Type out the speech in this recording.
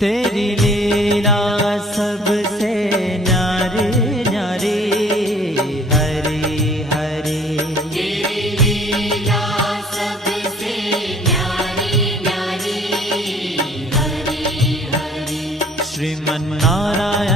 तेरी लीला सबसे न्यारी न्यारी, हरी हरी। तेरी लीला सबसे न्यारी न्यारी, हरी हरी। श्रीमन्नारायण